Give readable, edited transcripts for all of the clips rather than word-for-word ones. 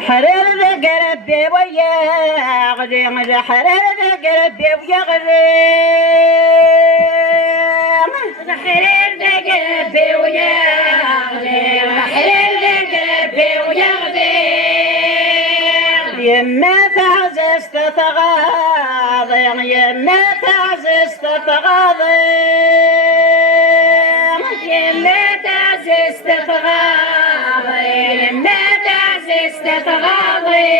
حرر قلبي ويا غزي حرر قلبي ويا غزي حرر قلبي ويا غزي حرر قلبي ويا غزي يما تعززت تغاضي يما تعززت تغاضي يما تعززت تغاضي يما تغاضي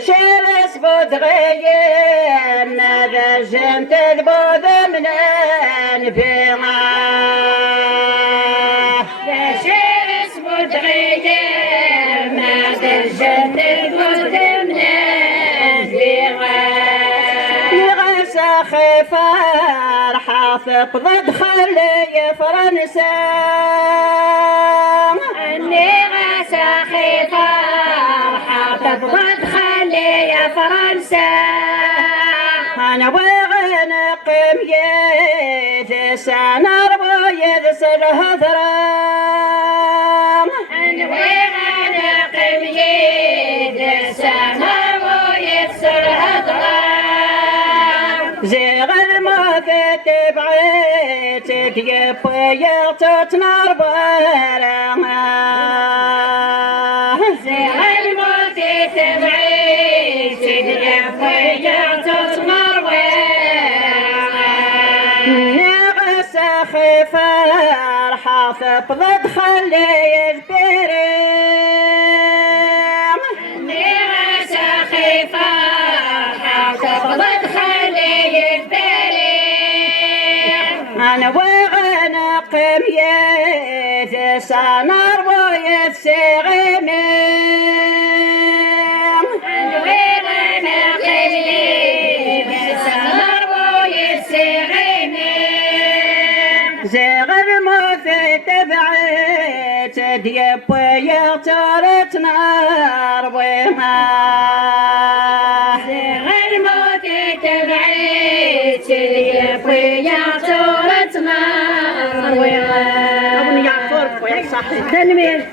شمس بدغير ماذا جنت البود من انفيما شمس بدغير ماذا جنت البود من انفيما يغسى خفار حافظ ضد خلي فرنسا تبغى تخلي يا فرنسا أنا وغنق ميت سنة ربويد سر هذرام أنا وغنق ميت سنة ربويد سر هذرام زيغ الموت تبعيتك يبويا تتنار برام فرحة ضد خلي البريم نغسى فرحة ضد خلي البريم أنا وغنق ميت سنر ويت سغميم أنا وغنق ميت سنر ويت سغميم زغ الموت تبعت ديب ويغترت نار وما زغ الموت تبعت ديب ويغترت نار وما أبني يعفر ويك صحيح تنمير